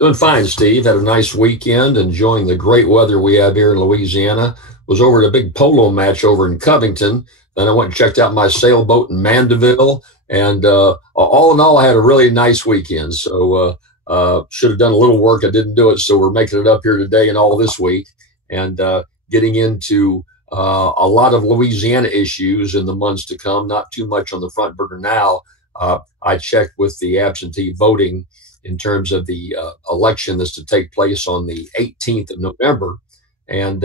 Doing fine, Steve. Had a nice weekend, enjoying the great weather we have here in Louisiana. Was over at a big polo match over in Covington. Then I went and checked out my sailboat in Mandeville. And all in all, I had a really nice weekend. So should have done a little work. I didn't do it. So we're making it up here today and all this week and getting into a lot of Louisiana issues in the months to come. Not too much on the front burner now. I checked with the absentee voting in terms of the election that's to take place on the 18th of November. And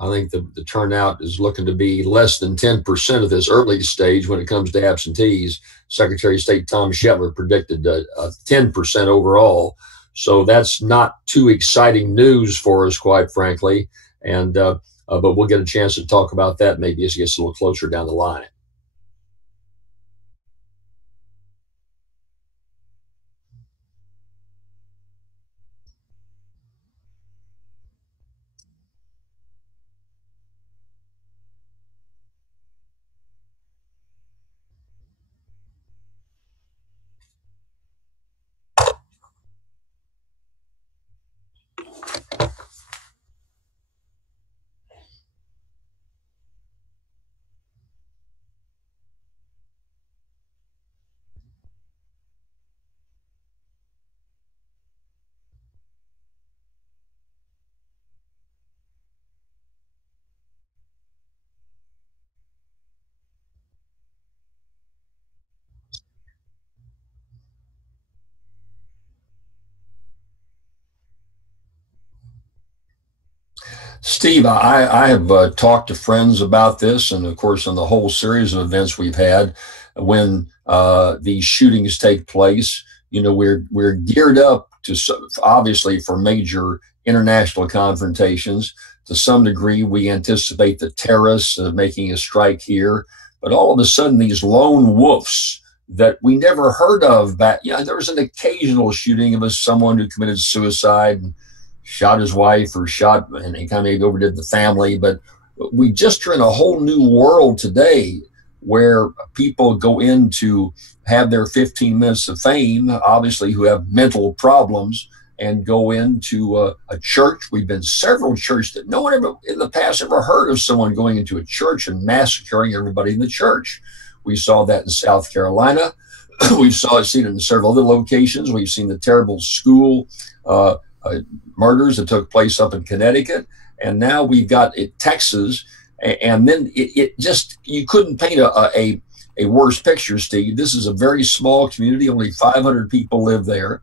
I think the turnout is looking to be less than 10% of this early stage when it comes to absentees. Secretary of State Tom Shetler predicted 10% overall. So that's not too exciting news for us, quite frankly. And but we'll get a chance to talk about that maybe as it gets a little closer down the line. Steve, I have talked to friends about this, and of course, on the whole series of events we've had, when these shootings take place, we're geared up to obviously for major international confrontations. To some degree, we anticipate the terrorists making a strike here, but all of a sudden, these lone wolves that we never heard of back, there was an occasional shooting of someone who committed suicide, shot his wife or shot, and he kind of overdid the family. But we just are in a whole new world today where people go in to have their 15 minutes of fame, obviously, who have mental problems, and go into a church. We've been several churches that no one ever in the past ever heard of someone going into a church and massacring everybody in the church. We saw that in South Carolina. We've seen it in several other locations. We've seen the terrible school uh, murders that took place up in Connecticut, and now we've got it, Texas, and then it just you couldn't paint a worse picture, Steve. This is a very small community; only 500 people live there.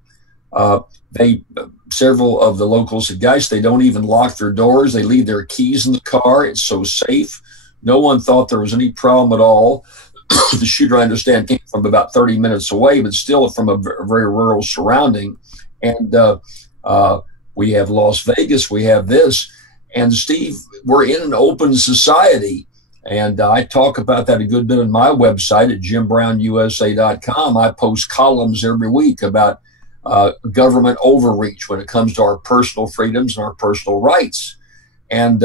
Uh, they Several of the locals said, "Guys, they don't even lock their doors; they leave their keys in the car. It's so safe." No one thought there was any problem at all. The shooter, I understand, came from about 30 minutes away, but still from a very rural surrounding. And uh, we have Las Vegas, we have this. And Steve, we're in an open society. And I talk about that a good bit on my website at JimBrownUSA.com. I post columns every week about government overreach when it comes to our personal freedoms and our personal rights. And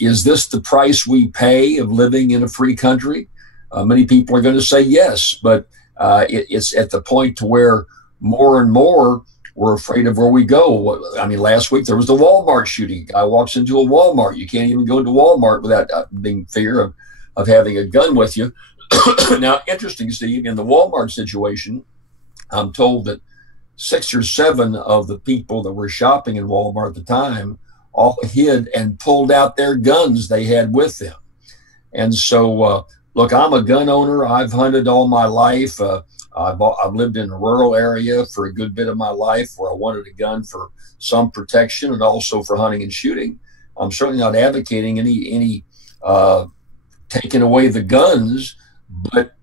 is this the price we pay of living in a free country? Many people are going to say yes, but it's at the point to where more and more we're afraid of where we go. I mean, last week there was the Walmart shooting. Guy walks into a Walmart. You can't even go into Walmart without being fear of having a gun with you. Now, interesting, Steve, in the Walmart situation, I'm told that 6 or 7 of the people that were shopping in Walmart at the time all hid and pulled out their guns they had with them. And so, look, I'm a gun owner. I've hunted all my life. I've lived in a rural area for a good bit of my life where I wanted a gun for some protection and also for hunting and shooting. I'm certainly not advocating any taking away the guns, but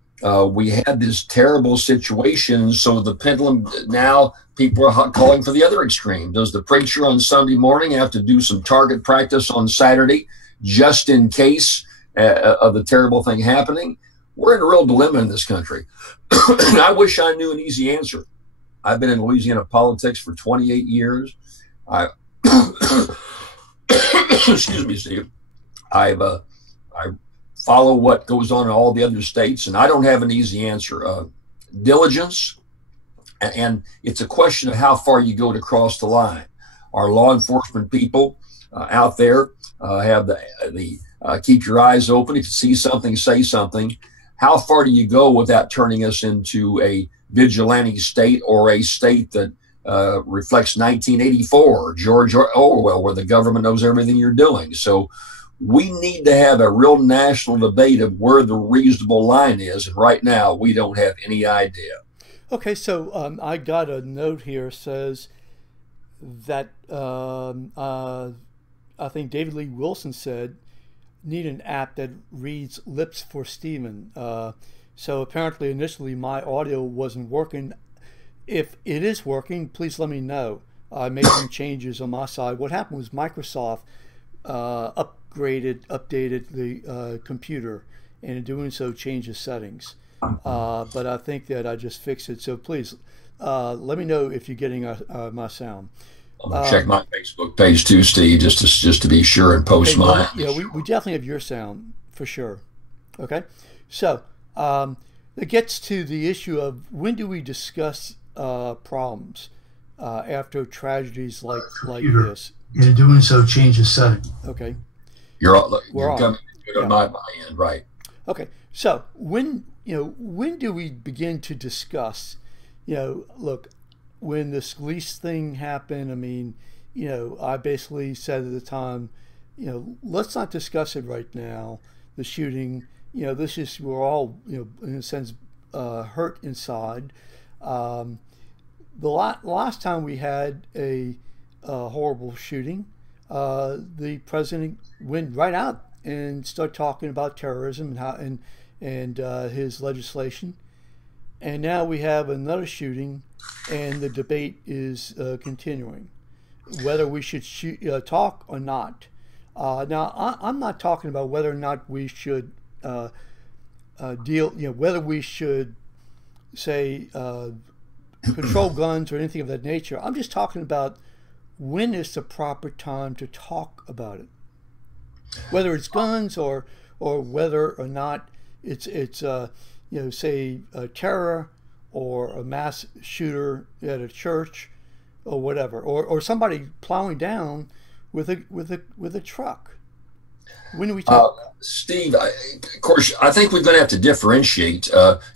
we had this terrible situation. So the pendulum now, people are calling for the other extreme. Does the preacher on Sunday morning have to do some target practice on Saturday just in case of the terrible thing happening? We're in a real dilemma in this country. I wish I knew an easy answer. I've been in Louisiana politics for 28 years. I, excuse me, Steve. I follow what goes on in all the other states, and I don't have an easy answer. Diligence, And it's a question of how far you go to cross the line. Our law enforcement people out there have the keep your eyes open. If you see something, say something. How far do you go without turning us into a vigilante state, or a state that reflects 1984, George Orwell, where the government knows everything you're doing? So we need to have a real national debate of where the reasonable line is. And right now, we don't have any idea. Okay, so I got a note here says that I think David Lee Wilson said need an app that reads lips for Stephen. So apparently initially my audio wasn't working. If it is working, please let me know. I made some changes on my side. What happened was Microsoft updated the computer, and in doing so changed the settings. But I think that I just fixed it. So please let me know if you're getting my sound. I'm gonna check my Facebook page too, Steve, just to be sure, and post Okay, well, mine. yeah, we definitely have your sound for sure. Okay, so it gets to the issue of when do we discuss problems after tragedies like this. And in doing so, change the setting. Okay, we're You're on. coming good on Yeah. my end, right? Okay, so when do we begin to discuss? Look, when the Scalise thing happened, I mean, I basically said at the time, let's not discuss it right now. The shooting, this is we're all, in a sense, hurt inside. The last time we had a horrible shooting, the president went right out and started talking about terrorism and how and his legislation. And now we have another shooting, and the debate is continuing whether we should talk or not. Now, I'm not talking about whether or not we should whether we should say control guns or anything of that nature. I'm just talking about when is the proper time to talk about it, whether it's guns or whether or not it's say a terror or a mass shooter at a church or whatever, or somebody plowing down with a truck. When do we talk? Steve, of course, I think we're going to have to differentiate.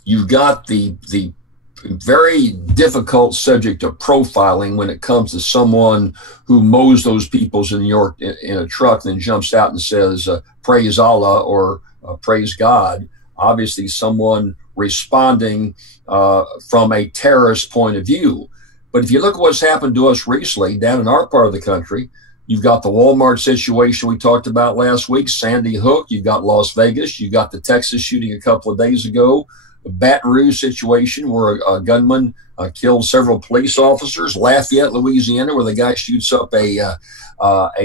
You've got the very difficult subject of profiling when it comes to someone who mows those peoples in New York in a truck, and then jumps out and says, praise Allah, or praise God. Obviously, someone responding from a terrorist point of view. But if you look at what's happened to us recently down in our part of the country, you've got the Walmart situation we talked about last week, Sandy Hook, you've got Las Vegas, you've got the Texas shooting a couple of days ago, the Baton Rouge situation where a gunman killed several police officers, Lafayette, Louisiana, where the guy shoots up a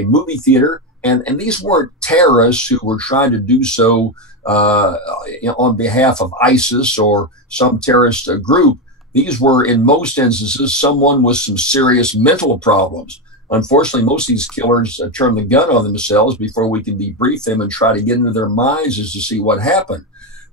movie theater. And these weren't terrorists who were trying to do so on behalf of ISIS or some terrorist group. These were, in most instances, someone with some serious mental problems. Unfortunately, most of these killers turn the gun on themselves before we can debrief them and try to get into their minds as to see what happened.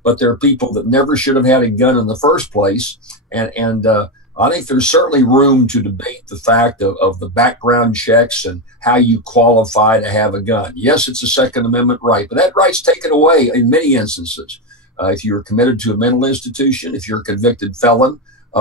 But there are people that never should have had a gun in the first place. And I think there's certainly room to debate the fact of the background checks and how you qualify to have a gun. Yes, it's a Second Amendment right, but that right's taken away in many instances. If you're committed to a mental institution, if you're a convicted felon,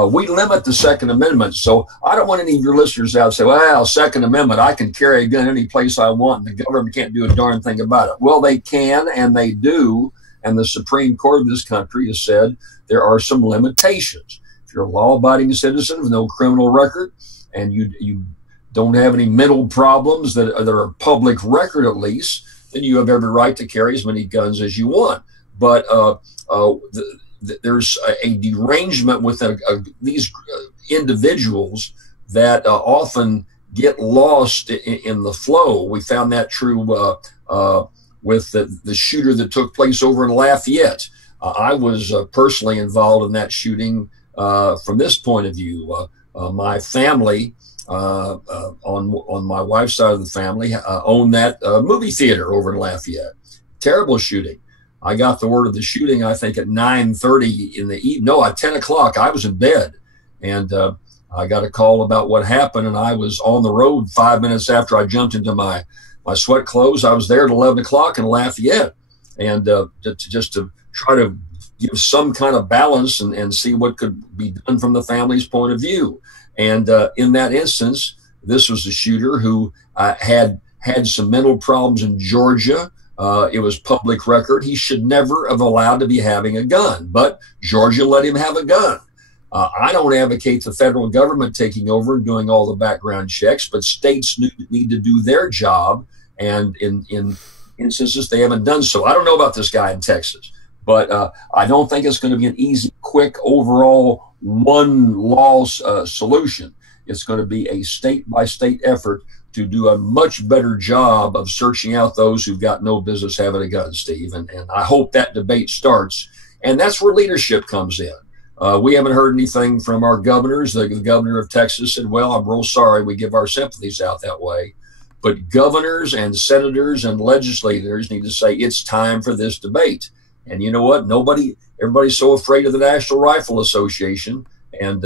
we limit the Second Amendment. So I don't want any of your listeners out to say, well, Second Amendment, I can carry a gun any place I want and the government can't do a darn thing about it. Well, they can, and they do. And the Supreme Court of this country has said there are some limitations. If you're a law-abiding citizen with no criminal record and you don't have any mental problems that are public record at least, then you have every right to carry as many guns as you want. But there's a derangement with these individuals that often get lost in the flow. We found that true with the shooter that took place over in Lafayette. I was personally involved in that shooting from this point of view. My family, on my wife's side of the family, owned that movie theater over in Lafayette. Terrible shooting. I got the word of the shooting, I think, at 9:30 in the evening. No, at 10 o'clock. I was in bed. And I got a call about what happened, and I was on the road 5 minutes after I jumped into my sweat clothes. I was there at 11 o'clock in Lafayette, and just to try to give some kind of balance and see what could be done from the family's point of view. And in that instance, this was a shooter who had some mental problems in Georgia. It was public record. He should never have allowed to be having a gun, but Georgia let him have a gun. I don't advocate the federal government taking over and doing all the background checks, but states need to do their job. And in instances, they haven't done so. I don't know about this guy in Texas, but I don't think it's going to be an easy, quick, overall one law solution. It's going to be a state-by-state effort to do a much better job of searching out those who've got no business having a gun, Steve. And I hope that debate starts. And that's where leadership comes in. We haven't heard anything from our governors. The governor of Texas said, well, I'm real sorry. We give our sympathies out that way. But governors and senators and legislators need to say it's time for this debate. And you know what? Everybody's so afraid of the National Rifle Association, and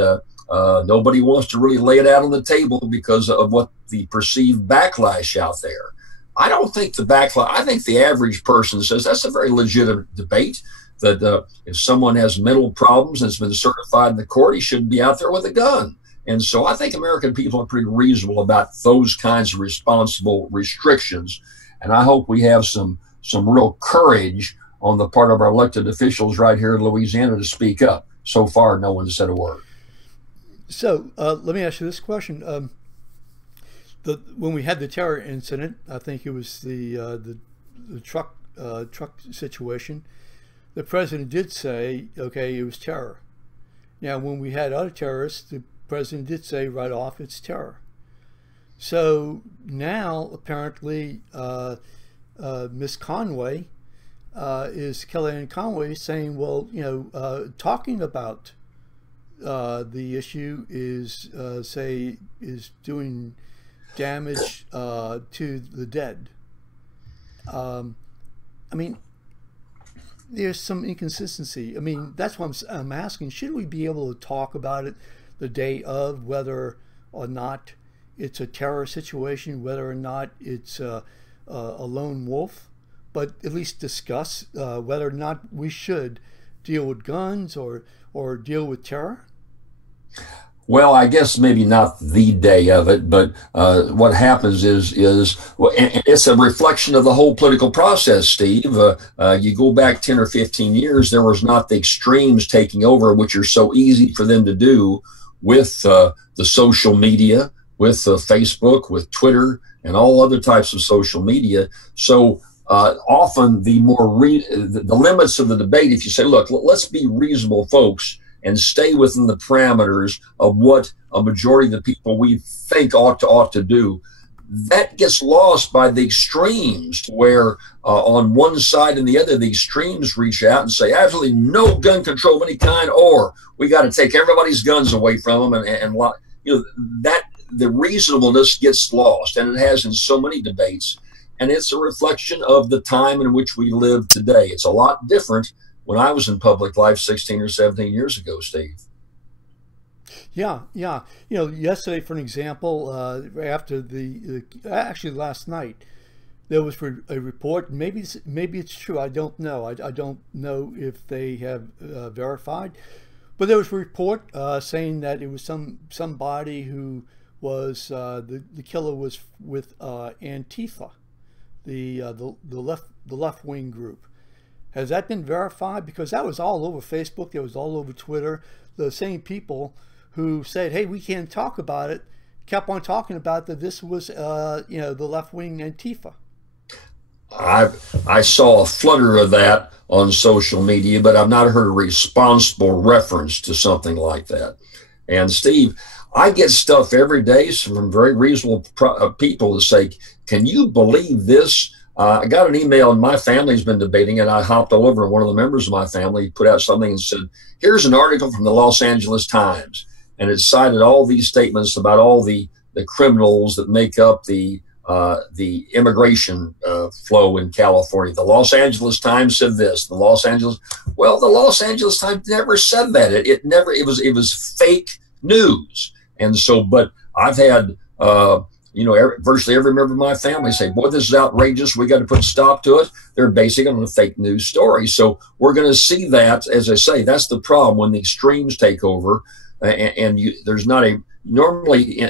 nobody wants to really lay it out on the table because of what the perceived backlash out there. I don't think the backlash, I think the average person says that's a very legitimate debate, that if someone has mental problems and has been certified in the court, he shouldn't be out there with a gun. And so I think American people are pretty reasonable about those kinds of responsible restrictions. And I hope we have some real courage on the part of our elected officials right here in Louisiana to speak up. So far, no one said a word. So let me ask you this question. When we had the terror incident, I think it was the truck situation, the president did say, okay, it was terror. Now, when we had other terrorists, the president did say right off, it's terror. So now, apparently, Miss Conway is Kellyanne Conway saying, well, talking about the issue is doing damage to the dead. I mean, there's some inconsistency. I mean, that's what I'm asking. Should we be able to talk about it the day of, whether or not it's a terror situation, whether or not it's a lone wolf, but at least discuss whether or not we should deal with guns or deal with terror? Well, I guess maybe not the day of it, but what happens is well, it's a reflection of the whole political process, Steve. You go back 10 or 15 years, there was not the extremes taking over, which are so easy for them to do with the social media, with Facebook, with Twitter, and all other types of social media. So often the limits of the debate, if you say, look, let's be reasonable folks and stay within the parameters of what a majority of the people we think ought to do, that gets lost by the extremes, where on one side and the other, the extremes reach out and say absolutely no gun control of any kind, or we got to take everybody's guns away from them, and that the reasonableness gets lost, and it has in so many debates. And it's a reflection of the time in which we live today. It's a lot different when I was in public life 16 or 17 years ago, Steve. Yeah. Yesterday, for an example, after actually last night, there was a report. Maybe it's true. I don't know. I don't know if they have verified, but there was a report saying that it was somebody who was the killer was with Antifa, the left wing group. Has that been verified? Because that was all over Facebook. It was all over Twitter. The same people who said, hey, we can't talk about it, kept on talking about that this was, the left-wing Antifa. I saw a flutter of that on social media, but I've not heard a responsible reference to something like that. And Steve, I get stuff every day from very reasonable people that say, can you believe this? I got an email, and my family's been debating it. I hopped all over, and one of the members of my family put out something and said, here's an article from the Los Angeles Times. And it cited all these statements about all the criminals that make up the immigration flow in California. The Los Angeles Times said this. The Los Angeles Times never said that. It was fake news. And so, but I've had, virtually every member of my family say, boy, this is outrageous. We got to put a stop to it. They're basing it on a fake news story. So we're going to see that, as I say, that's the problem when the extremes take over. There's not a, normally,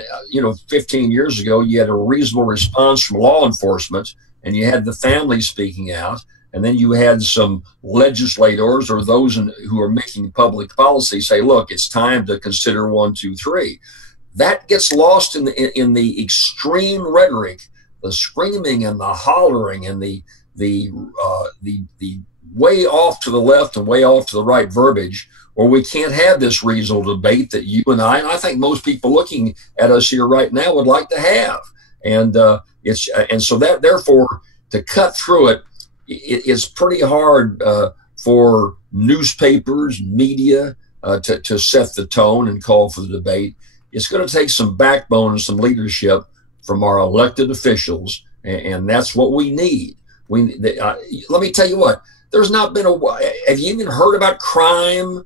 15 years ago, you had a reasonable response from law enforcement and you had the family speaking out. And then you had some legislators or those who are making public policy say, look, it's time to consider 1, 2, 3. That gets lost in the extreme rhetoric, the screaming and the hollering and the way off to the left and way off to the right verbiage, or we can't have this reasonable debate that you and I think most people looking at us here right now would like to have. And so that therefore to cut through it, it's pretty hard for newspapers, media to set the tone and call for the debate. It's going to take some backbone and some leadership from our elected officials, and that's what we need. Let me tell you what. There's not been have you even heard about crime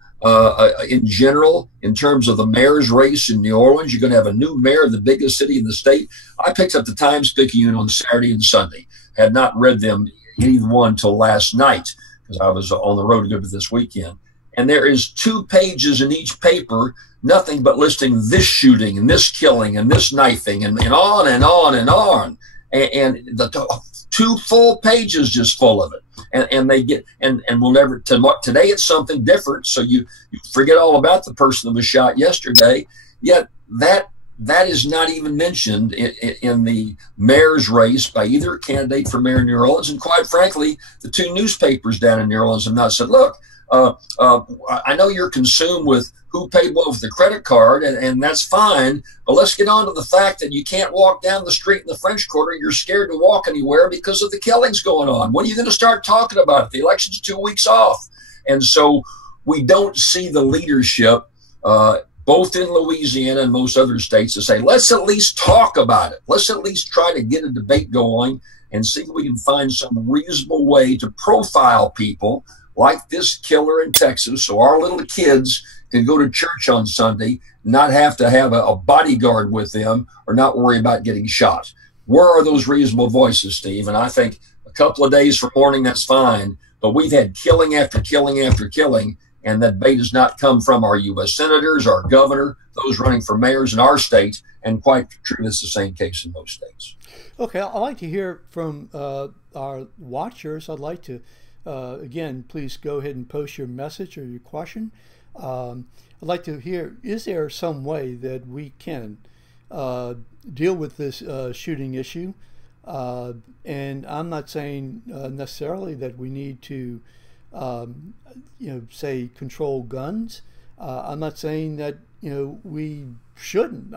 in general in terms of the mayor's race in New Orleans? You're going to have a new mayor of the biggest city in the state. I picked up the Times-Picayune on Saturday and Sunday. Had not read them even one till last night because I was on the road to go to this weekend. And there is 2 pages in each paper, nothing but listing this shooting and this killing and this knifing and on and on and on. And the 2 full pages just full of it. And they get, and we'll never, today it's something different. So you forget all about the person that was shot yesterday. Yet that is not even mentioned in the mayor's race by either candidate for mayor of New Orleans. And quite frankly, the 2 newspapers down in New Orleans have not said, look, I know you're consumed with who paid what with the credit card, and that's fine, but let's get on to the fact that you can't walk down the street in the French Quarter. You're scared to walk anywhere because of the killings going on. When are you going to start talking about it? The election's 2 weeks off. And so we don't see the leadership both in Louisiana and most other states to say, let's at least talk about it. Let's at least try to get a debate going and see if we can find some reasonable way to profile people like this killer in Texas so our little kids can go to church on Sunday, not have to have a bodyguard with them or not worry about getting shot. Where are those reasonable voices, Steve? And I think a couple of days from mourning, that's fine. But we've had killing after killing after killing, and that debate has not come from our U.S. senators, our governor, those running for mayors in our state, and quite true, it's the same case in most states. Okay, I'd like to hear from our watchers. I'd like to, again, please go ahead and post your message or your question. I'd like to hear, is there some way that we can deal with this shooting issue? And I'm not saying necessarily that we need to, say control guns. I'm not saying that, we shouldn't.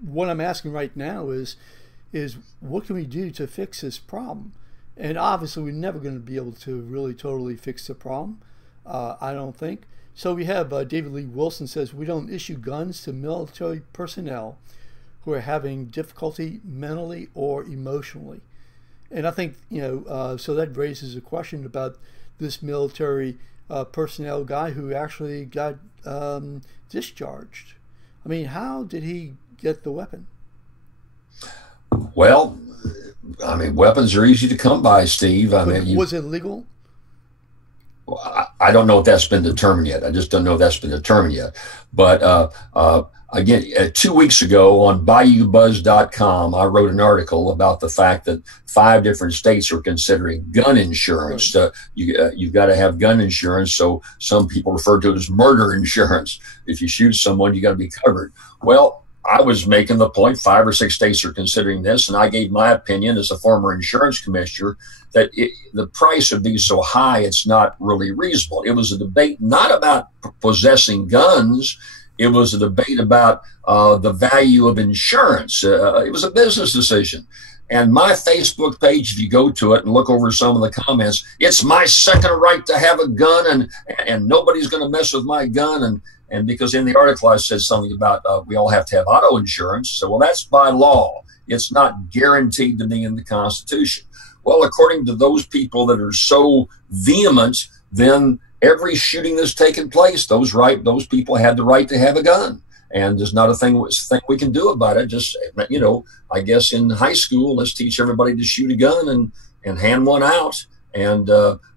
What I'm asking right now is what can we do to fix this problem? And obviously we're never going to be able to really totally fix the problem, I don't think. So we have David Lee Wilson says, we don't issue guns to military personnel who are having difficulty mentally or emotionally. And I think, so that raises a question about this military personnel guy who actually got discharged. I mean, how did he get the weapon? Well, I mean, weapons are easy to come by, Steve. Was it legal? I don't know if that's been determined yet. I just don't know if that's been determined yet. But again, 2 weeks ago on BayouBuzz.com, I wrote an article about the fact that 5 different states are considering gun insurance. Right. You've got to have gun insurance. So some people refer to it as murder insurance. If you shoot someone, you got to be covered. Well, I was making the point 5 or 6 states are considering this, and I gave my opinion as a former insurance commissioner that the price would be so high it's not really reasonable. It was a debate not about possessing guns. It was a debate about the value of insurance. It was a business decision. And my Facebook page, if you go to it and look over some of the comments, it's my second right to have a gun, and nobody's going to mess with my gun. And because in the article I said something about we all have to have auto insurance. So, well, that's by law. It's not guaranteed to be in the Constitution. Well, according to those people that are so vehement, then every shooting that's taken place, those people had the right to have a gun. and there's not a thing we can do about it. Just, I guess in high school, let's teach everybody to shoot a gun and hand one out, and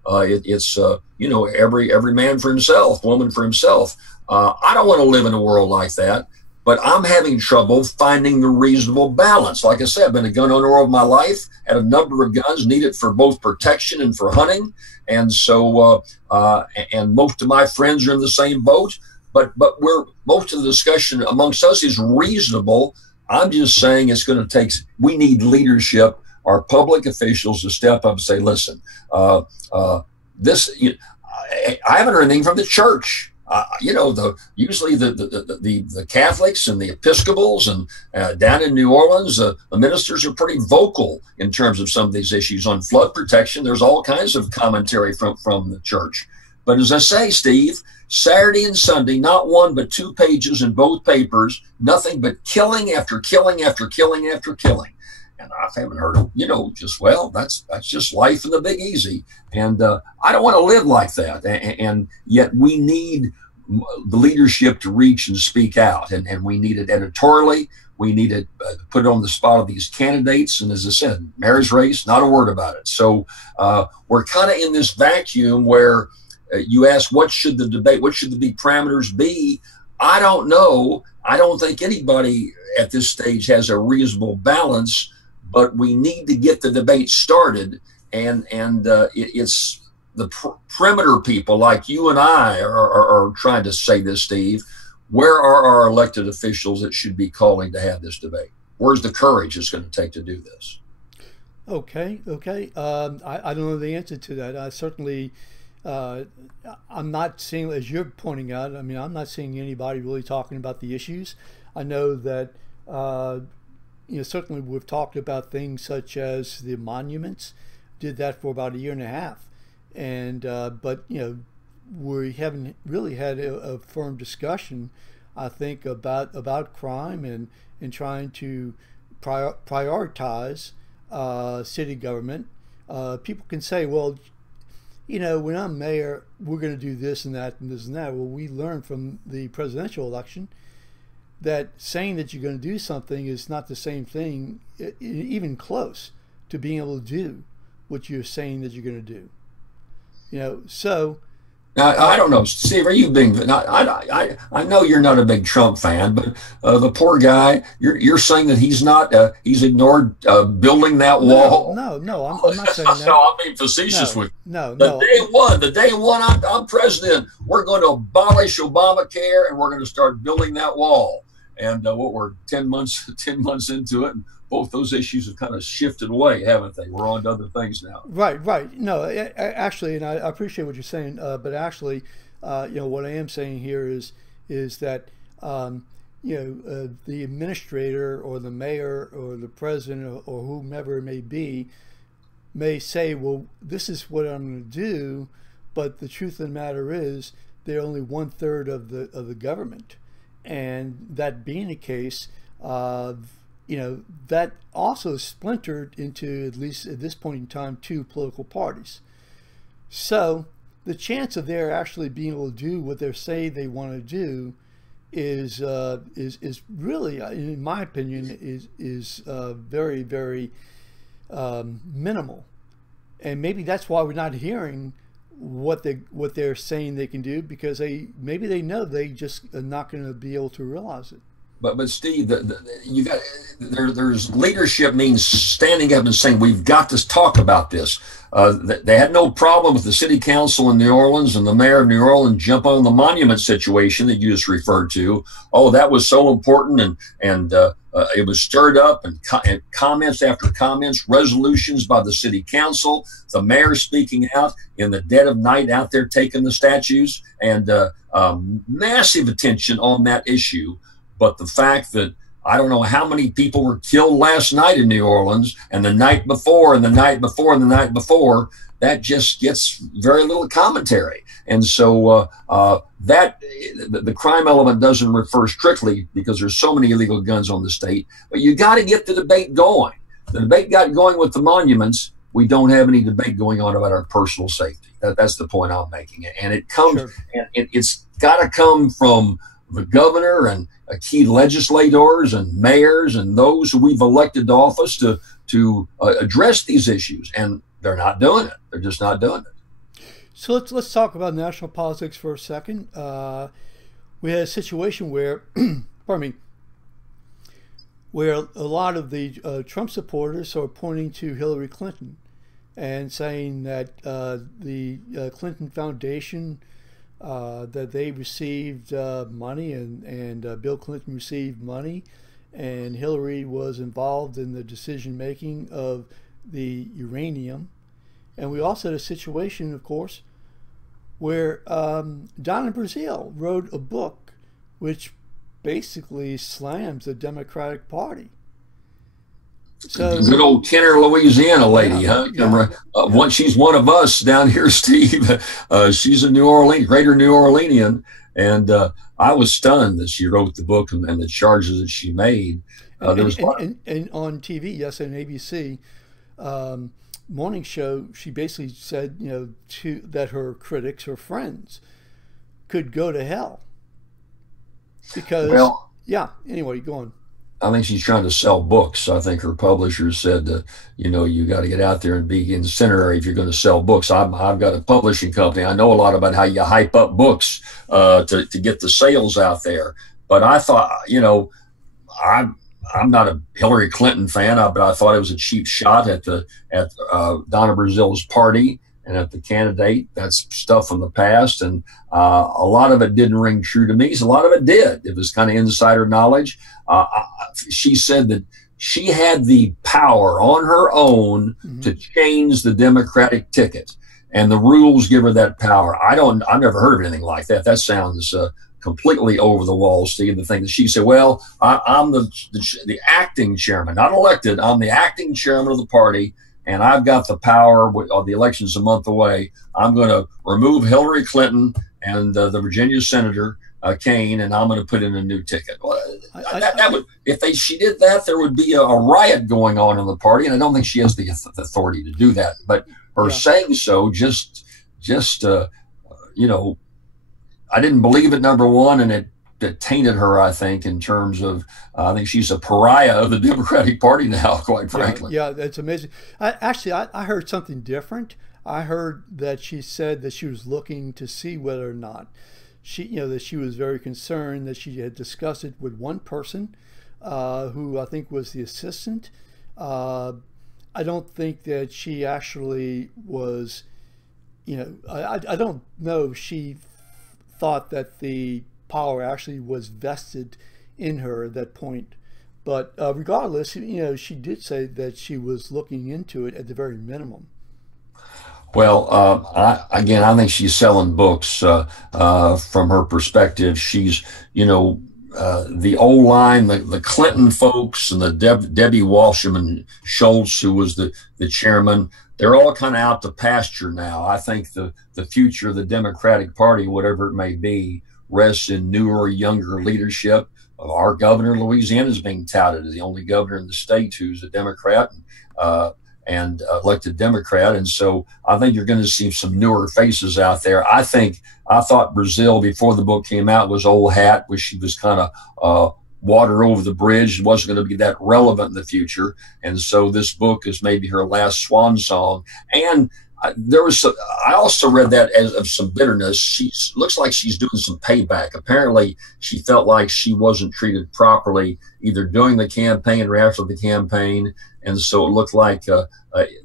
it's every man for himself, woman for himself. I don't want to live in a world like that, but I'm having trouble finding the reasonable balance. Like I said, I've been a gun owner all of my life, had a number of guns needed for both protection and for hunting. And so, and most of my friends are in the same boat, but most of the discussion amongst us is reasonable. I'm just saying we need leadership, our public officials to step up and say, listen, I haven't heard anything from the church. Usually the Catholics and the Episcopals and down in New Orleans, the ministers are pretty vocal in terms of some of these issues on flood protection. There's all kinds of commentary from the church. But as I say, Steve, Saturday and Sunday, not one but two pages in both papers, nothing but killing after killing after killing after killing. And I haven't heard of, that's just life in the Big Easy. And I don't want to live like that. And yet we need the leadership to reach and speak out. And we need it editorially. We need it put it on the spot of these candidates. And as I said, mayor's race, not a word about it. So we're kind of in this vacuum where you ask, what should the parameters be? I don't know. I don't think anybody at this stage has a reasonable balance. But we need to get the debate started, and it's the perimeter people like you and I are trying to say this, Steve. Where are our elected officials that should be calling to have this debate? Where's the courage it's going to take to do this? Okay. I don't know the answer to that. I certainly, I'm not seeing, as you're pointing out, I'm not seeing anybody really talking about the issues. I know that, certainly we've talked about things such as the monuments, did that for about a year and a half. And, but we haven't really had a firm discussion, I think, about crime and trying to prioritize city government. People can say, well, when I'm mayor, we're going to do this and that and this and that. Well, we learned from the presidential election that saying that you're going to do something is not the same thing, even close to being able to do what you're saying that you're going to do. So I don't know, Steve. Are you being? I know you're not a big Trump fan, but the poor guy. You're saying that he's ignored building that wall. No, I'm not saying that. No, I'm being facetious with you. No. The day one, I'm president. We're going to abolish Obamacare, and we're going to start building that wall. And we're 10 months into it, and both those issues have kind of shifted away, haven't they? We're on to other things now. Right. No, actually, and I appreciate what you're saying, but actually, what I am saying here is that the administrator or the mayor or the president or whomever it may be may say, well, this is what I'm going to do, but the truth of the matter is they're only 1/3 of the government. And that being the case, that also splintered into, at least at this point in time, 2 political parties. So the chance of their actually being able to do what they're saying they want to do is really, in my opinion, is very, very minimal. And maybe that's why we're not hearing what they're saying they can do, because maybe they know they just are not going to be able to realize it. But Steve, there's leadership means standing up and saying we've got to talk about this. They had no problem with the city council in New Orleans and the mayor of New Orleans jump on the monument situation that you just referred to. Oh, that was so important, and it was stirred up, and comments after comments, resolutions by the city council, the mayor speaking out in the dead of night out there taking the statues, and massive attention on that issue. But the fact that I don't know how many people were killed last night in New Orleans, and the night before, and the night before, and the night before, that just gets very little commentary. And so the crime element doesn't refer strictly because there's so many illegal guns on the state, but you got to get the debate going. The debate got going with the monuments. We don't have any debate going on about our personal safety. That's the point I'm making. And it comes, and it's got to come from the governor and key legislators and mayors and those who we've elected to office to address these issues, and they're not doing it. They're just not doing it. So let's talk about national politics for a second. We had a situation where, pardon me, where a lot of the Trump supporters are pointing to Hillary Clinton and saying that the Clinton Foundation, that they received money and Bill Clinton received money, and Hillary was involved in the decision making of the uranium. And we also had a situation, of course, where Donna Brazile wrote a book which basically slams the Democratic Party. So, good old Kenner, Louisiana lady, huh? Yeah. She's one of us down here, Steve. She's a New Orleans, greater New Orleanian, and I was stunned that she wrote the book and the charges that she made. And on TV, yes, on ABC morning show, she basically said, that her critics, her friends, could go to hell because, well, yeah. Anyway, go on. I think she's trying to sell books. I think her publishers said, you got to get out there and be incendiary if you're going to sell books. I've got a publishing company. I know a lot about how you hype up books to get the sales out there. But I thought, I'm not a Hillary Clinton fan, but I thought it was a cheap shot at Donna Brazile's party and at the candidate. That's stuff from the past, and a lot of it didn't ring true to me. So a lot of it did. It was kind of insider knowledge. She said that she had the power on her own to change the Democratic ticket, and the rules give her that power. I've never heard of anything like that. That sounds completely over the wall, Steve. The thing that she said, well, I'm the acting chairman, not elected. I'm the acting chairman of the party, and I've got the power. The election's a month away. I'm going to remove Hillary Clinton and the Virginia senator Kane, and I'm going to put in a new ticket. Well, she did that, there would be a riot going on in the party, and I don't think she has the authority to do that. But her saying so just I didn't believe it, number one, and it tainted her, I think, in terms of, I think she's a pariah of the Democratic Party now, quite frankly. Yeah, that's amazing. I heard something different. I heard that she said that she was looking to see whether or not that she was very concerned, that she had discussed it with one person who I think was the assistant. I don't think that she actually was, I don't know if she thought that the power actually was vested in her at that point. But regardless, she did say that she was looking into it at the very minimum. Well, I think she's selling books from her perspective. She's, the old line, the Clinton folks and the Debbie Wasserman Schultz, who was the chairman, they're all kind of out to pasture now. I think the future of the Democratic Party, whatever it may be, rests in newer, younger leadership. Our governor of Louisiana is being touted as the only governor in the state who's a Democrat and elected Democrat. And so I think you're going to see some newer faces out there. I thought Brazile, before the book came out, was old hat, which she was kind of water over the bridge. It wasn't going to be that relevant in the future. And so this book is maybe her last swan song. And I also read that as of some bitterness. She looks like she's doing some payback. Apparently, she felt like she wasn't treated properly either during the campaign or after the campaign. And so it looked like the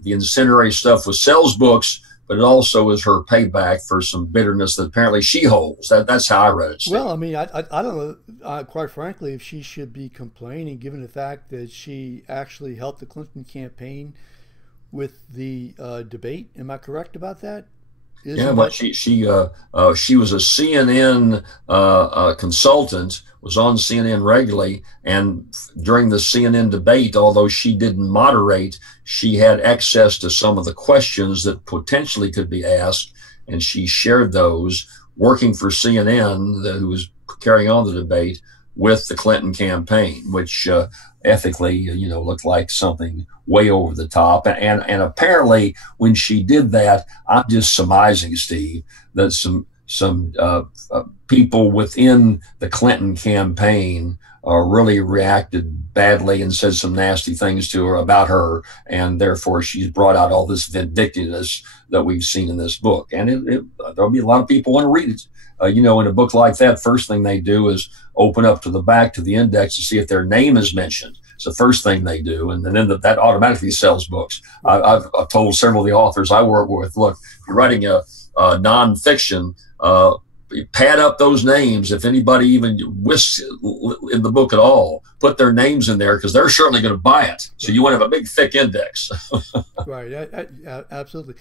incendiary stuff was sells books, but it also is her payback for some bitterness that apparently she holds. That's how I read it, Steve. Well, I mean, I don't know, quite frankly, if she should be complaining, given the fact that she actually helped the Clinton campaign with the debate. Am I correct about that? But she was a CNN consultant, was on CNN regularly, and during the CNN debate, although she didn't moderate, she had access to some of the questions that potentially could be asked, and she shared those, working for CNN, who was carrying on the debate with the Clinton campaign, which ethically, looked like something way over the top. And apparently, when she did that, I'm just surmising, Steve, that some people within the Clinton campaign really reacted badly and said some nasty things to her about her, and therefore she's brought out all this vindictiveness that we've seen in this book. And there'll be a lot of people want to read it. In a book like that, first thing they do is open up to the back to the index to see if their name is mentioned. It's the first thing they do, and then that automatically sells books. I've told several of the authors I work with, look, if you're writing a nonfiction, pad up those names. If anybody even whisks in the book at all, put their names in there because they're certainly going to buy it. So you want to have a big, thick index. Right, absolutely.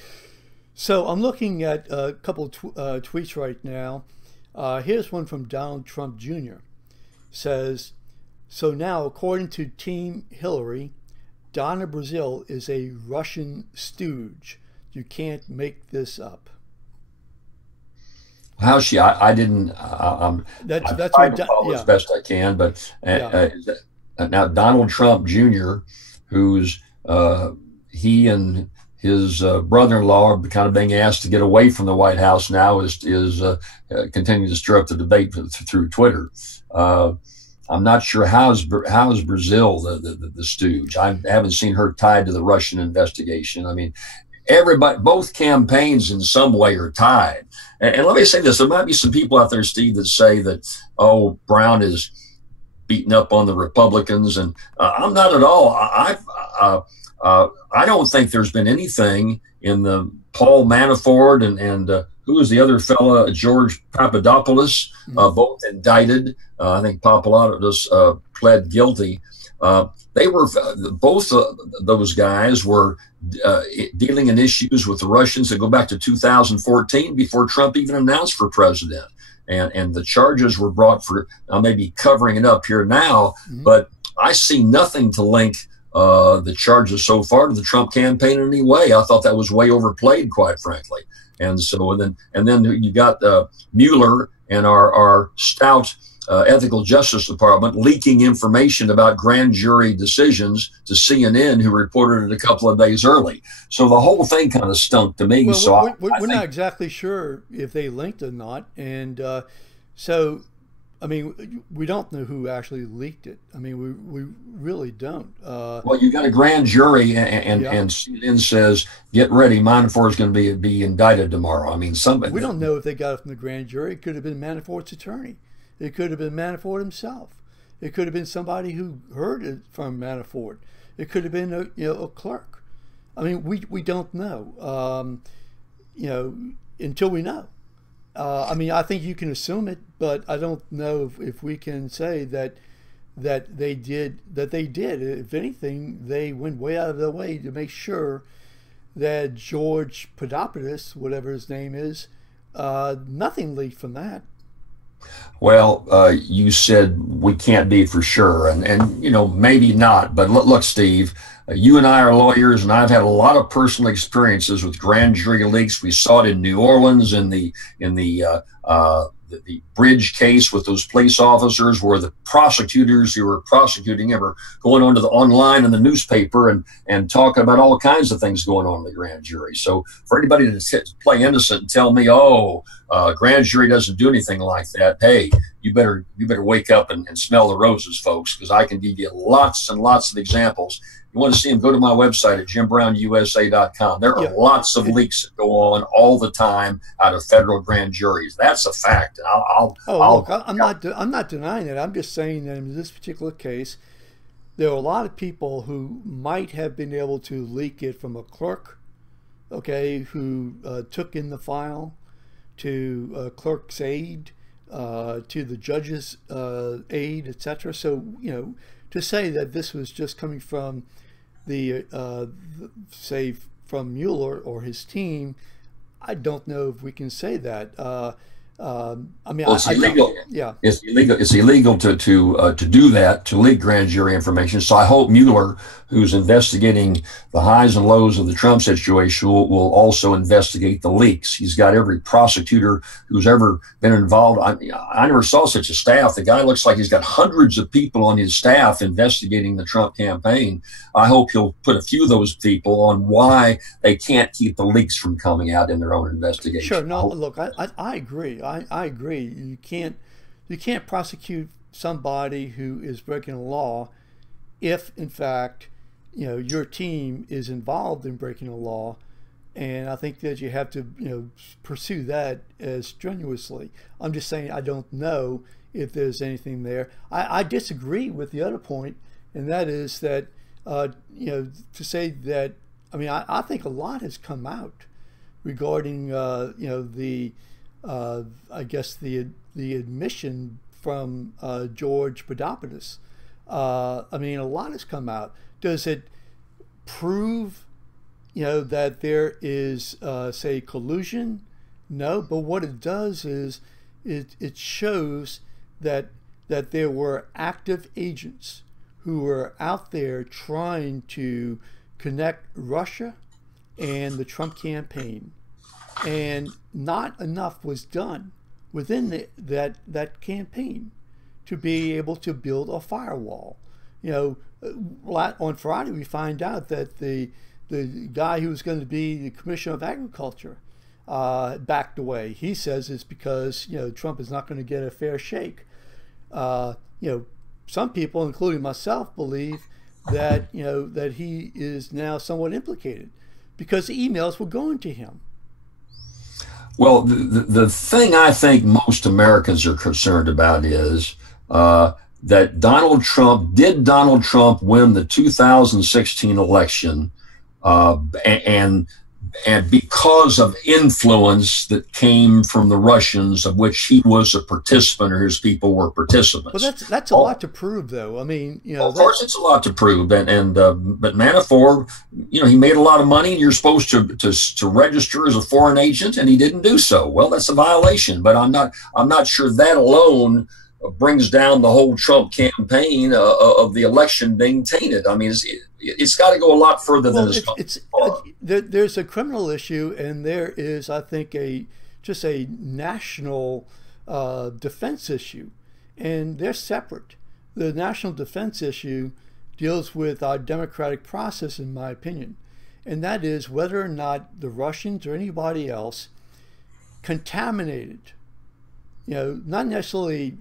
So I'm looking at a couple of tweets right now. Here's one from Donald Trump Jr. Says, so now, according to Team Hillary, Donna Brazile is a Russian stooge. You can't make this up. How's she? I didn't. That's tried what to follow yeah. as best I can, but Yeah. now Donald Trump Jr., who's he and his brother-in-law are kind of being asked to get away from the White House now, is continuing to stir up the debate through Twitter. I'm not sure how is Brazile the stooge. I haven't seen her tied to the Russian investigation. I mean, everybody, both campaigns in some way are tied. And let me say this: there might be some people out there, Steve, that say that, oh, Brown is beating up on the Republicans, and I'm not at all. I don't think there's been anything in the Paul Manafort and who was the other fella, George Papadopoulos, both indicted. I think Papadopoulos pled guilty. They were both those guys were dealing in issues with the Russians that go back to 2014, before Trump even announced for president. And the charges were brought for, maybe covering it up here now, but I see nothing to link the charges so far to the Trump campaign in any way. I thought that was way overplayed, quite frankly. And so, and then you got Mueller and our stout ethical justice department leaking information about grand jury decisions to CNN, who reported it a couple of days early. So the whole thing kind of stunk to me. Well, so we're not exactly sure if they linked or not, and so I mean, we don't know who actually leaked it. I mean, we really don't. Well, you got a grand jury, and CNN says, "Get ready, Manafort is going to be indicted tomorrow." I mean, somebody. We don't know if they got it from the grand jury. It could have been Manafort's attorney. It could have been Manafort himself. It could have been somebody who heard it from Manafort. It could have been a clerk. I mean, we don't know. Until we know. I mean, I think you can assume it, but I don't know if we can say that they did. If anything, they went way out of their way to make sure that George Papadopoulos, whatever his name is, nothing leaked from that. Well, you said we can't be for sure, and maybe not. But look, Steve, you and I are lawyers, and I've had a lot of personal experiences with grand jury leaks. We saw it in New Orleans in the bridge case with those police officers, where the prosecutors who were prosecuting him are going on to the online in the newspaper and talking about all kinds of things going on in the grand jury. So for anybody to play innocent and tell me, grand jury doesn't do anything like that, hey, you better wake up and smell the roses, folks, because I can give you lots and lots of examples. You want to see them, go to my website at JimBrownUSA.com. There are lots of leaks that go on all the time out of federal grand juries. That's a fact. I'm not denying it. I'm just saying that in this particular case, there are a lot of people who might have been able to leak it from a clerk, who took in the file, to a clerk's aide, to the judge's aide, etc. So, to say that this was just coming from say from Mueller or his team, I don't know if we can say that. I mean, it's illegal. It's illegal. It's illegal to do that, to leak grand jury information. So I hope Mueller who's investigating the highs and lows of the Trump situation will also investigate the leaks. He's got every prosecutor who's ever been involved. I never saw such a staff. The guy looks like he's got hundreds of people on his staff investigating the Trump campaign. I hope he'll put a few of those people on why they can't keep the leaks from coming out in their own investigation. Sure. No, look, I agree. I agree. You can't prosecute somebody who is breaking a law if, in fact, your team is involved in breaking a law. And I think that you have to, pursue that as strenuously. I'm just saying I don't know if there's anything there. I disagree with the other point, and that is that, to say that, I think a lot has come out regarding, I guess the admission from George Papadopoulos. A lot has come out. Does it prove, that there is, say, collusion? No, but what it does is it shows that there were active agents who were out there trying to connect Russia and the Trump campaign, and not enough was done within that campaign to be able to build a firewall. On Friday we find out that the guy who was going to be the Commissioner of Agriculture backed away. He says it's because Trump is not going to get a fair shake. Some people, including myself, believe that that he is now somewhat implicated because the emails were going to him. Well, the thing I think most Americans are concerned about is that Donald Trump win the 2016 election, and because of influence that came from the Russians, of which he was a participant or his people were participants. Well, that's a lot to prove, though. Of course, it's a lot to prove, but Manafort, he made a lot of money, and you're supposed to register as a foreign agent, and he didn't do so. Well, that's a violation, but I'm not sure that alone brings down the whole Trump campaign of the election being tainted. It's got to go a lot further than this. There's a criminal issue, and there is, I think, just a national defense issue, and they're separate. The national defense issue deals with our democratic process, in my opinion, and that is whether or not the Russians or anybody else contaminated, not necessarily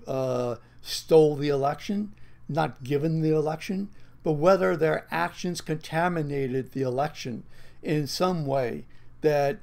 stole the election, not given the election, but whether their actions contaminated the election in some way that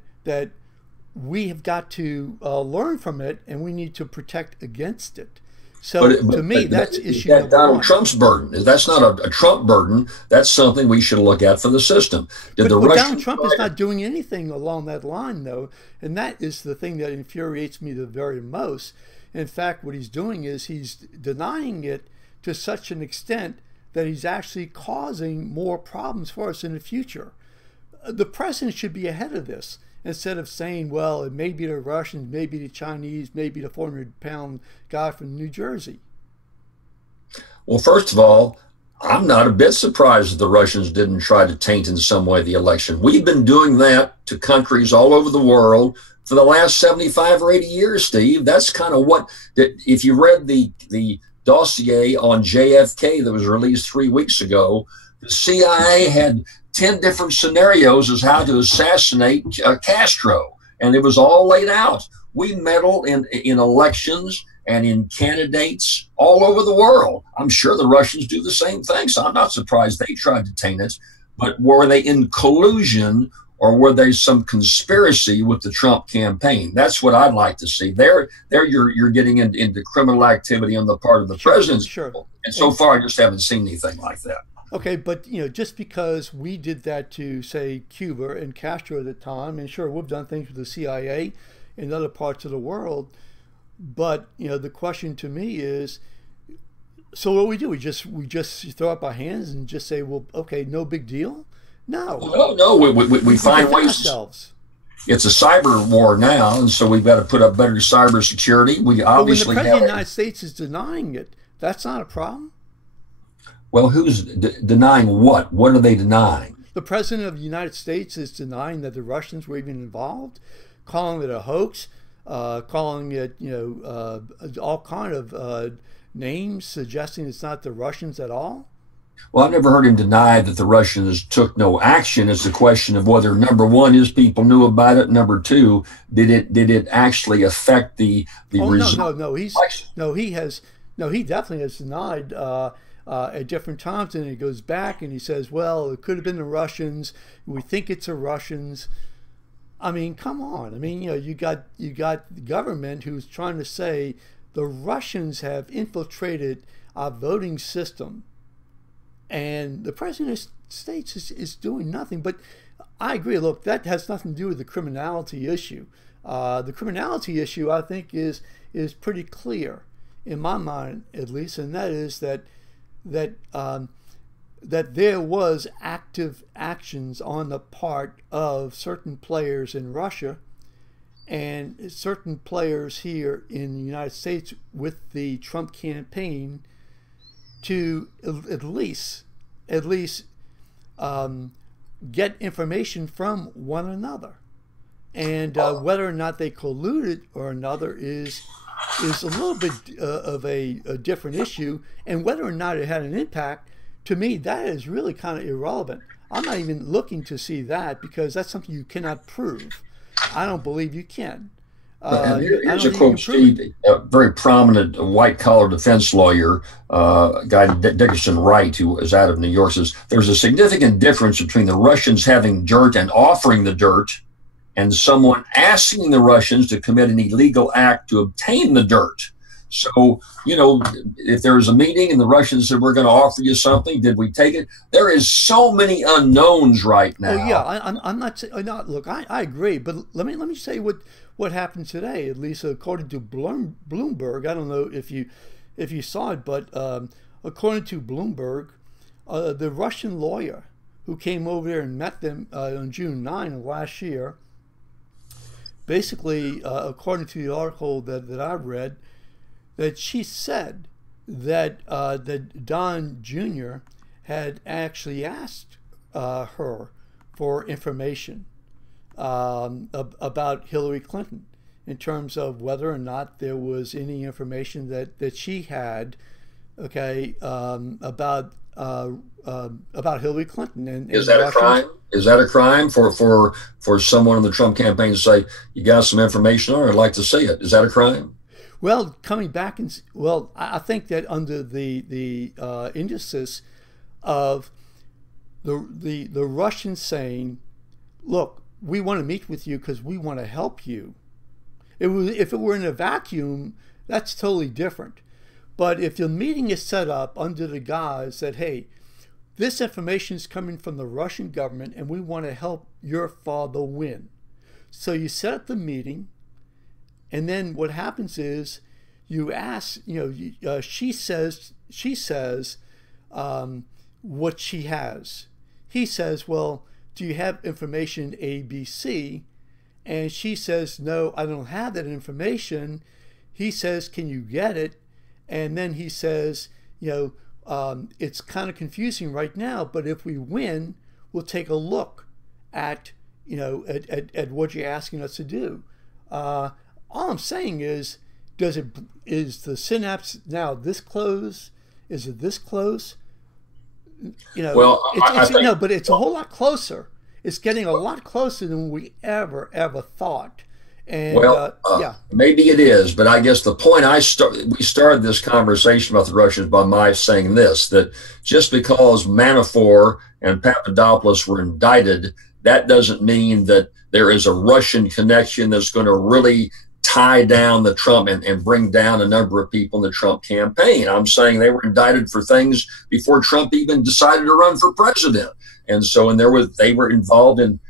we have got to learn from it, and we need to protect against it. So to me, that's issue number one. Donald Trump's burden. That's not a Trump burden. That's something we should look at for the system. Donald Trump is not doing anything along that line, though, and that is the thing that infuriates me the very most. In fact, what he's doing is he's denying it to such an extent that he's actually causing more problems for us in the future. The president should be ahead of this instead of saying, well, it may be the Russians, maybe the Chinese, maybe the 400-pound guy from New Jersey. Well, first of all, I'm not a bit surprised that the Russians didn't try to taint in some way the election. We've been doing that to countries all over the world for the last 75 or 80 years, Steve. That's kind of what, if you read the dossier on JFK that was released 3 weeks ago, the CIA had 10 different scenarios as how to assassinate Castro, and it was all laid out. We meddle in elections and in candidates all over the world. I'm sure the Russians do the same thing, so I'm not surprised they tried to taint it. But were they in collusion, or were they some conspiracy with the Trump campaign? That's what I'd like to see. There you're getting into criminal activity on the part of the president. Sure. And so far, I just haven't seen anything like that. Okay, but just because we did that to, say, Cuba and Castro at the time, and sure, we've done things with the CIA in other parts of the world, but the question to me is, so what do? We just throw up our hands and just say, well, okay, no big deal? No. No. We find ways. Ourselves. It's a cyber war now, and so we've got to put up better cyber security. We obviously but when the president of the United States is denying it, that's not a problem. Well, who's denying what? What are they denying? The president of the United States is denying that the Russians were even involved, calling it a hoax, calling it, all kind of names, suggesting it's not the Russians at all. Well, I've never heard him deny that the Russians took no action. It's a question of whether, number one, his people knew about it. Number two, did it actually affect the Oh no, result? no, no. He definitely has denied at different times, and he goes back and he says, "Well, it could have been the Russians. We think it's the Russians." I mean, come on. I mean, you got the government who's trying to say the Russians have infiltrated our voting system, and the president of the States is doing nothing. But I agree. Look, that has nothing to do with the criminality issue. The criminality issue, I think, is pretty clear in my mind, at least, and that is that that there was active actions on the part of certain players in Russia and certain players here in the United States with the Trump campaign to at least um, get information from one another. And whether or not they colluded or another is a little bit of a different issue. And whether or not it had an impact, to me, that is really kind of irrelevant. I'm not even looking to see that because that's something you cannot prove. I don't believe you can. And I here's don't a think you can quote, prove it. Steve, a very prominent white collar defense lawyer, guy Dickerson Wright, who is out of New York, says there's a significant difference between the Russians having dirt and offering the dirt and someone asking the Russians to commit an illegal act to obtain the dirt. So, if there was a meeting and the Russians said, we're going to offer you something, did we take it? There is so many unknowns right Oh yeah, now. I'm not saying. Not look. I agree, but let me say what happened today. At least according to Bloomberg, I don't know if you saw it, but according to Bloomberg, the Russian lawyer who came over there and met them on June 9 of last year, basically, according to the article that I read, that she said that Don Jr. had actually asked her for information about Hillary Clinton in terms of whether or not there was any information that she had, okay, about Hillary Clinton Is and that a Russians. crime? Is that a crime for someone in the Trump campaign to say, you got some information on it, I'd like to see it? Is that a crime? Well, coming back and well, I think that under the indices of the Russians saying, "Look, we want to meet with you because we want to help you." If it were in a vacuum, that's totally different. But if the meeting is set up under the guise that, hey, this information is coming from the Russian government and we want to help your father win. So you set up the meeting, and then what happens is you ask, she says what she has. He says, well, do you have information A, B, C? And she says, no, I don't have that information. He says, can you get it? And then he says, it's kind of confusing right now, but if we win, we'll take a look at, at what you're asking us to do. All I'm saying is, is the synapse now this close? Is it this close? Well, I It's think, no, but it's a whole lot closer. It's getting a lot closer than we ever thought. And well, yeah, maybe it is, but I guess the point we started this conversation about the Russians by my saying this, that just because Manafort and Papadopoulos were indicted, that doesn't mean that there is a Russian connection that's going to really tie down the Trump and bring down a number of people in the Trump campaign. I'm saying they were indicted for things before Trump even decided to run for president. And so, they were involved in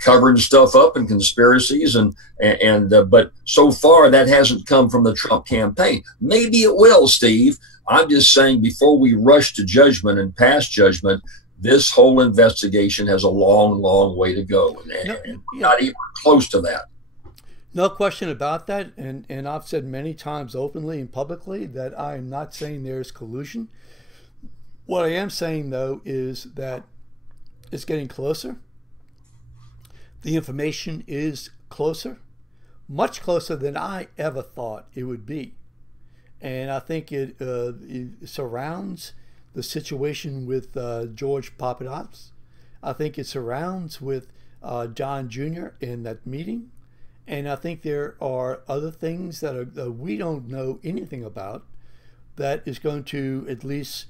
covering stuff up and conspiracies but so far that hasn't come from the Trump campaign. Maybe it will, Steve. I'm just saying before we rush to judgment and pass judgment, this whole investigation has a long way to go, no, and we're yeah, not even close to that. no question about that. And I've said many times openly and publicly that I am not saying there's collusion. What I am saying, though, is that it's getting closer. The information is closer, much closer than I ever thought it would be. And I think it surrounds the situation with George Papadopoulos. I think it surrounds with John Jr. in that meeting. And I think there are other things that we don't know anything about that is going to at least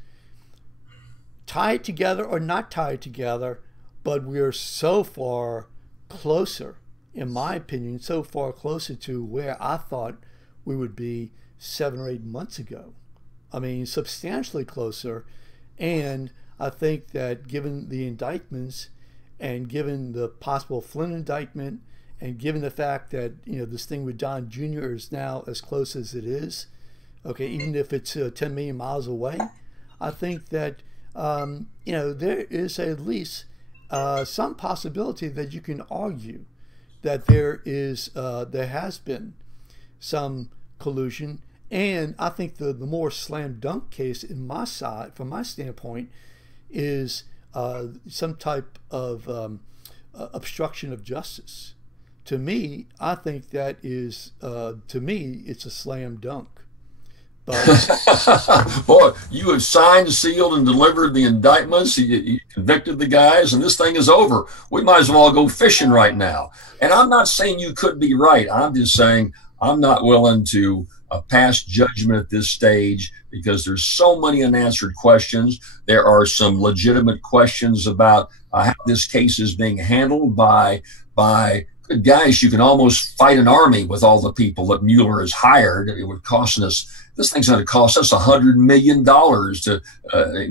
tie it together or not tie it together. But we are so far closer, in my opinion, so far closer to where I thought we would be 7 or 8 months ago. I mean, substantially closer. And I think that given the indictments and given the possible Flynn indictment and given the fact that, this thing with Don Jr. is now as close as it is, okay, even if it's 10 million miles away, I think that, there is at least some possibility that you can argue that there has been some collusion. And I think the more slam dunk case in my side, from my standpoint, is some type of obstruction of justice. To me, I think that is, it's a slam dunk. But boy, you have signed, sealed, and delivered the indictments. You convicted the guys, and this thing is over. We might as well go fishing right now. And I'm not saying you could be right. I'm just saying I'm not willing to pass judgment at this stage because there's so many unanswered questions. There are some legitimate questions about how this case is being handled by good guys. You can almost fight an army with all the people that Mueller has hired. It would cost us. This thing's going to cost us $100 million to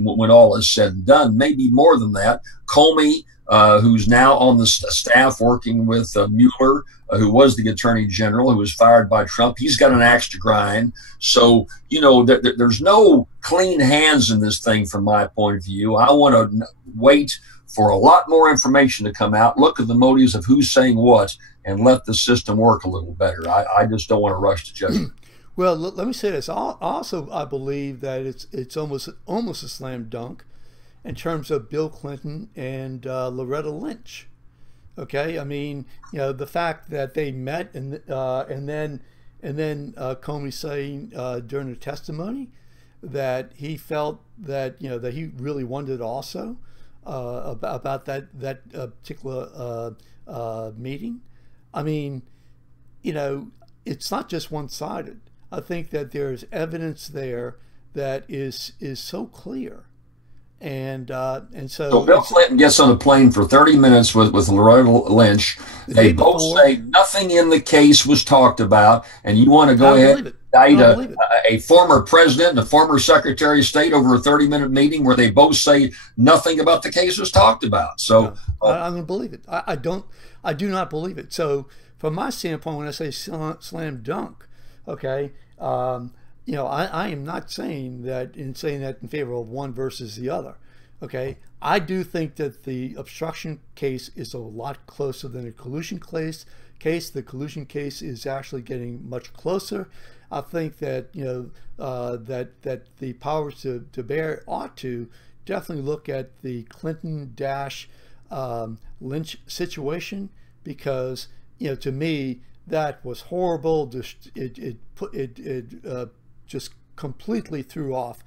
when all is said and done, maybe more than that. Comey, who's now on the staff working with Mueller, who was the attorney general, who was fired by Trump, he's got an axe to grind. So, there's no clean hands in this thing from my point of view. I want to wait for a lot more information to come out, look at the motives of who's saying what, and let the system work a little better. I just don't want to rush to judgment. Well, let me say this. Also, I believe that it's almost a slam dunk in terms of Bill Clinton and Loretta Lynch. Okay, I mean, the fact that they met and then Comey saying during the testimony that he felt that that he really wondered also about that particular meeting. I mean, it's not just one-sided. I think that there's evidence there that is so clear, and so Bill Clinton gets on a plane for 30 minutes with Loretta Lynch. They both say nothing in the case was talked about, and you want to go ahead and indict a former president and a former secretary of state over a 30-minute meeting where they both say nothing about the case was talked about. So I don't believe it. I do not believe it. So from my standpoint, when I say slam dunk, okay, I am not saying that in favor of one versus the other. Okay, I do think that the obstruction case is a lot closer than the collusion case. The collusion case is actually getting much closer. I think that that the powers to bear ought to definitely look at the Clinton Lynch situation, because to me that was horrible. It just completely threw off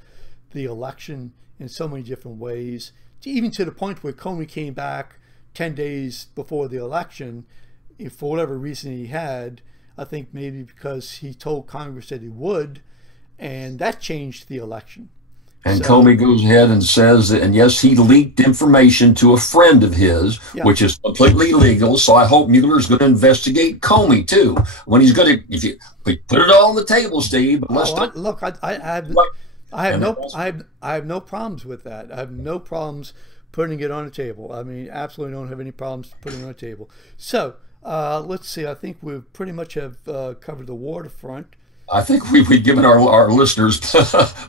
the election in so many different ways, even to the point where Comey came back 10 days before the election, for whatever reason he had. I think maybe because he told Congress that he would, and that changed the election. And Comey goes ahead and says that, and yes, he leaked information to a friend of his, which is completely illegal. So I hope Mueller's going to investigate Comey too. When he's going to, if you put it all on the table, Steve. Look, I have no problems with that. I have no problems putting it on the table. I mean, absolutely don't have any problems putting it on the table. So let's see. I think we pretty much have covered the waterfront. I think we've given our listeners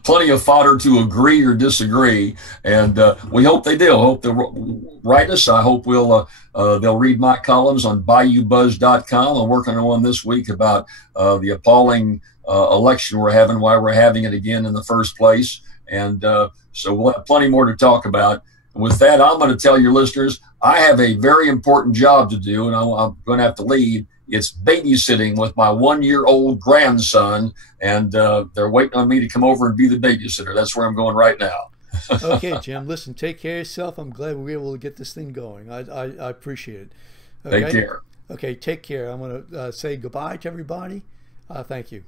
plenty of fodder to agree or disagree, and we hope they do. I hope they'll write us. I hope they'll read my columns on BayouBuzz.com. I'm working on one this week about the appalling election we're having, why we're having it again in the first place. And so we'll have plenty more to talk about. And with that, I'm going to tell your listeners I have a very important job to do, and I'm going to have to leave. It's babysitting with my 1-year-old grandson, and they're waiting on me to come over and be the babysitter. That's where I'm going right now. Okay, Jim. Listen, take care of yourself. I'm glad we were able to get this thing going. I appreciate it. Take Okay. care. Okay. Take care. I'm going to say goodbye to everybody. Thank you.